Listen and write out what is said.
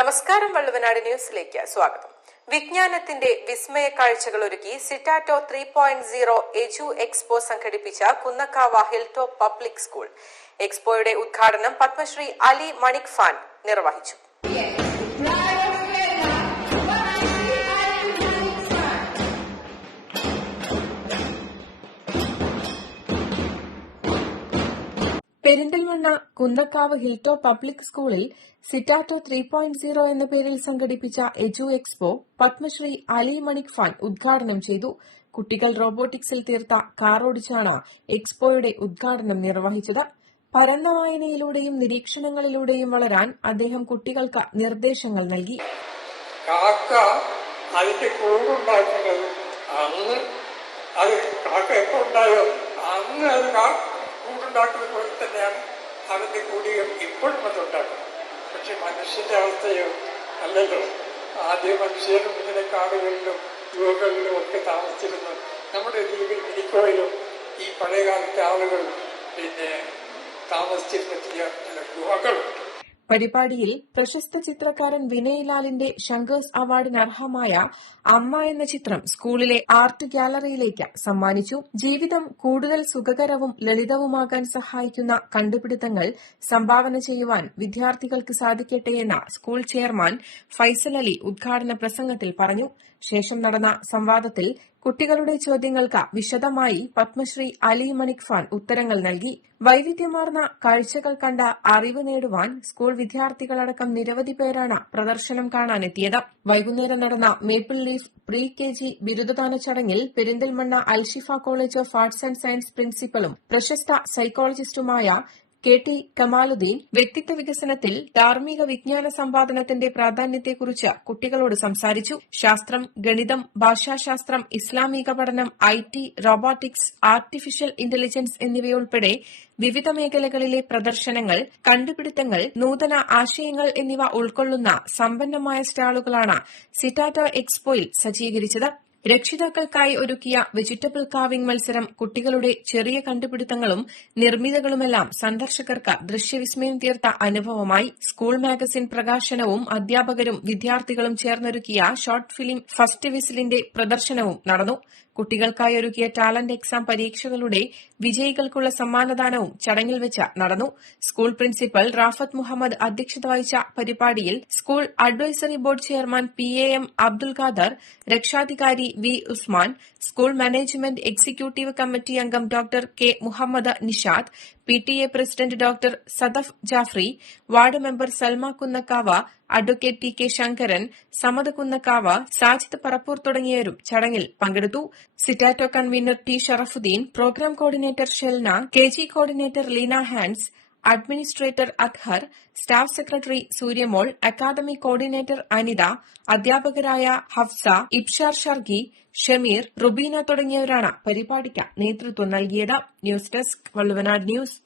നമസ്കാരം വള്ളുവനാട് ന്യൂസിലേക്ക് സ്വാഗതം. വിജ്ഞാനത്തിന്റെ വിസ്മയ കാഴ്ചകൾ ഒരുക്കി സിറ്റാറ്റോ three point zero edu expo സംഘടിപ്പിച്ച കുന്നക്കാവ ഹിൽടോപ്പ് പബ്ലിക് സ്കൂൾ. എക്സ്പോയുടെ ഉദ്ഘാടനം പത്മശ്രീ അലി മണിക് ഫാൻ നിർവഹിച്ചു. പെരിന്തൽമണ്ണ കുന്നക്കാവ് ഹിൽടോ പബ്ലിക് സ്കൂളിൽ സിറ്റാറ്റോ ത്രീ പോയിന്റ് സീറോ എന്ന പേരിൽ സംഘടിപ്പിച്ച edu expo Padmashri Ali Manikfan ഉദ്ഘാടനം ചെയ്തു. കുട്ടികൾ റോബോട്ടിക്സിൽ തീർത്ത കാർ ഓടിച്ചാണ് എക്സ്പോയുടെ ഉദ്ഘാടനം നിർവഹിച്ചത്. പരന്ന വായനയിലൂടെയും നിരീക്ഷണങ്ങളിലൂടെയും വളരാൻ അദ്ദേഹം കുട്ടികൾക്ക് നിർദ്ദേശങ്ങൾ നൽകി. കാക്ക അതിന്റെ കൂടുണ്ടാക്കുന്നത് അന്ന് അത് കാക്ക എപ്പോ ഉണ്ടായോ? അന്ന് അത് കാ- കൂടുണ്ടാക്കുന്നത് പോലെ തന്നെയാണ് അതിന്റെ കൂടിയും ഇപ്പോഴും അത് ഉണ്ടാക്കുന്നത്. പക്ഷെ മനുഷ്യന്റെ അവസ്ഥയോ അല്ലല്ലോ. ആദ്യ മനുഷ്യരും ഇങ്ങനെ കാടുകളിലും ഗുഹകളിലും ഒക്കെ താമസിച്ചിരുന്നു. നമ്മുടെ ദ്വീപിൽ മിനിക്കോയിലും ഈ പഴയകാലത്തെ ആളുകൾ പിന്നെ താമസിച്ചിരുന്ന ചില ഗുഹകളുണ്ട്. പരിപാടിയിൽ പ്രശസ്ത ചിത്രകാരൻ വിനയ്ലാലിന്റെ ശങ്കേഴ്സ് അവാർഡിന് അർഹമായ അമ്മ എന്ന ചിത്രം സ്കൂളിലെ ആർട്ട് ഗ്യാലറിയിലേക്ക് സമ്മാനിച്ചു. ജീവിതം കൂടുതൽ സുഖകരവും ലളിതവുമാകാൻ സഹായിക്കുന്ന കണ്ടുപിടുത്തങ്ങൾ സംഭാവന ചെയ്യുവാൻ വിദ്യാർത്ഥികൾക്ക് സാധിക്കട്ടെയെന്ന് സ്കൂൾ ചെയർമാൻ ഫൈസൽ അലി ഉദ്ഘാടന പ്രസംഗത്തിൽ പറഞ്ഞു. ശേഷം നടന്ന സംവാദത്തിൽ കുട്ടികളുടെ ചോദ്യങ്ങൾക്ക് വിശദമായി പത്മശ്രീ അലി മണിക് ഫാൻ ഉത്തരങ്ങൾ നൽകി. വൈവിധ്യമാർന്ന കാഴ്ചകൾ കണ്ട അറിവ് നേടുവാൻ സ്കൂൾ വിദ്യാർത്ഥികളടക്കം നിരവധി പേരാണ് പ്രദർശനം കാണാനെത്തിയത്. വൈകുന്നേരം നടന്ന maple leaf pre K G ബിരുദദാന ചടങ്ങിൽ Perinthalmanna Alshifa college of arts and science പ്രിൻസിപ്പലും പ്രശസ്ത സൈക്കോളജിസ്റ്റുമായ കെ ടി കമാലുദ്ദീൻ വ്യക്തിത്വ വികസനത്തിൽ ധാർമ്മിക വിജ്ഞാന സമ്പാദനത്തിന്റെ പ്രാധാന്യത്തെക്കുറിച്ച് കുട്ടികളോട് സംസാരിച്ചു. ശാസ്ത്രം ഗണിതം ഭാഷാശാസ്ത്രം ഇസ്ലാമിക പഠനം I T robotics artificial intelligence എന്നിവയുൾപ്പെടെ വിവിധ മേഖലകളിലെ പ്രദർശനങ്ങൾ കണ്ടുപിടുത്തങ്ങൾ നൂതന ആശയങ്ങൾ എന്നിവ ഉൾക്കൊള്ളുന്ന സമ്പന്നമായ സ്റ്റാളുകളാണ് സിറ്റാറ്റോ എക്സ്പോയിൽ സജ്ജീകരിച്ചത്. രക്ഷിതാക്കൾക്കായി ഒരുക്കിയ വെജിറ്റബിൾ കാവിംഗ് മത്സരം കുട്ടികളുടെ ചെറിയ കണ്ടുപിടുത്തങ്ങളും നിർമ്മിതികളുമെല്ലാം സന്ദർശകർക്ക് ദൃശ്യവിസ്മയം തീർത്ത അനുഭവമായി സ്കൂൾ മാഗസിൻ പ്രകാശനവും അധ്യാപകരും വിദ്യാർത്ഥികളും ചേർന്നൊരുക്കിയ ഷോർട്ട് ഫിലിം ഫസ്റ്റ് വിസിലിന്റെ പ്രദർശനവും നടന്നു. കുട്ടികൾക്കായി ഒരുക്കിയ ടാലന്റ് എക്സാം പരീക്ഷകളുടെ വിജയികൾക്കുള്ള സമ്മാനദാനവും ചടങ്ങിൽ വെച്ച് നടന്നു. സ്കൂൾ പ്രിൻസിപ്പൽ റാഫത്ത് മുഹമ്മദ് അധ്യക്ഷത വഹിച്ച പരിപാടിയിൽ school advisory board chairman P A M Abdul Khader രക്ഷാധികാരി V. Usman school management executive committee അംഗം doctor K. Muhammad Nishad P. T. A president doctor Sadaf Jafri ward member Salma Kunnakkavu advocate T K. Shankaran Samad Kunnakkavu Sajith Parappur തുടങ്ങിയവരും ചടങ്ങിൽ പങ്കെടുത്തു. സിറ്റാറ്റോ convener T. Sharafuddin programme coordinator Shelna K. G. Coordinator Leena Hans administrator Athar staff secretary Suryamol academy coordinator Anitha അധ്യാപകരായ ഹഫ്സ ഇബ്ഷാർ ഷർഗി ഷമീർ റുബീന തുടങ്ങിയവരാണ് പരിപാടിക്ക് നേതൃത്വം നൽകിയത്. News desk Valluvanad news.